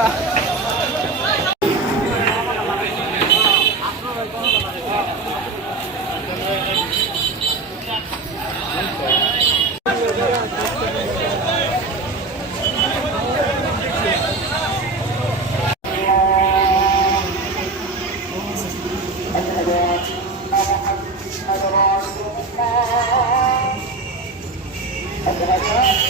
だ。Thank you.